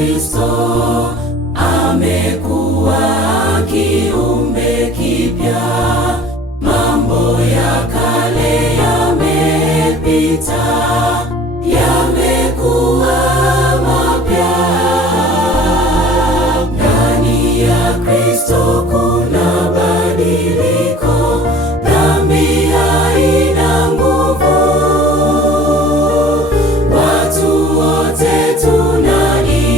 Kristo amekuwa kiumbe kipya, mambo ya kale yamepita, yamekuwa mapya. Ndani ya Kristo kuna badiliko, dhambi haina nguvu. Watu wote tunaitwa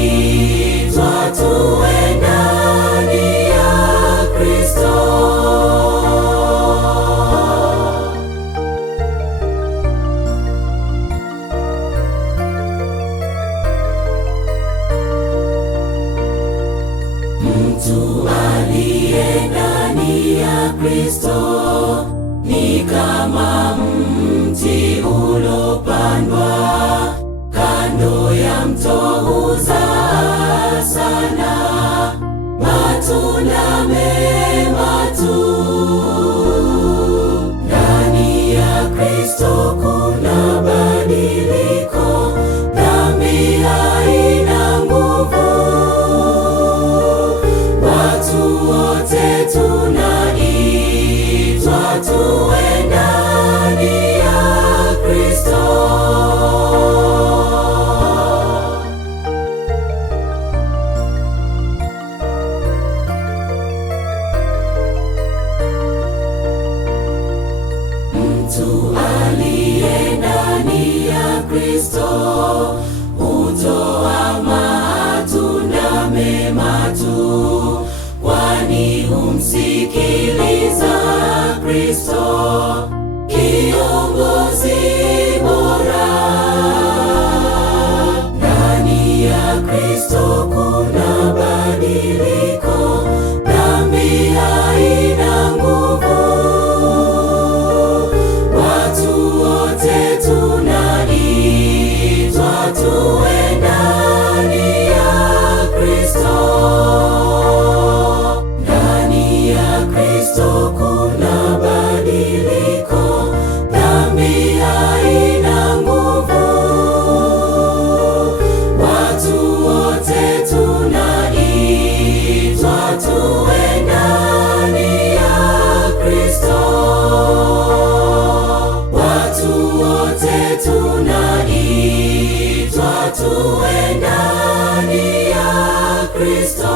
tuwe ndani ya Kristo. Mtu aliye ndani ya Kristo ni kama mti ulopandwa kando ya mto, huzaa sana matunda mema tu. Ndani ya Kristo kuna badiliko, dhambi haina nguvu. Watu wote tunaitwa tuwe ndani ya Kristo. Mtu aliye ndani ya Kristo hutoa matunda mema tu, kwani humsikiliza Kristo, kiongozi bora. Ndani ya Kristo kuna badiliko, dhambi haina nguvu. Watu wote tunaitwa tuwe ndani ya Kristo. Ndani ya Kristo kuna badiliko, dhambi haina nguvu. Watu wote tunaitwa tuwe ndani ya Kristo. Watu wote tunaitwa tuwe ndani ya Kristo.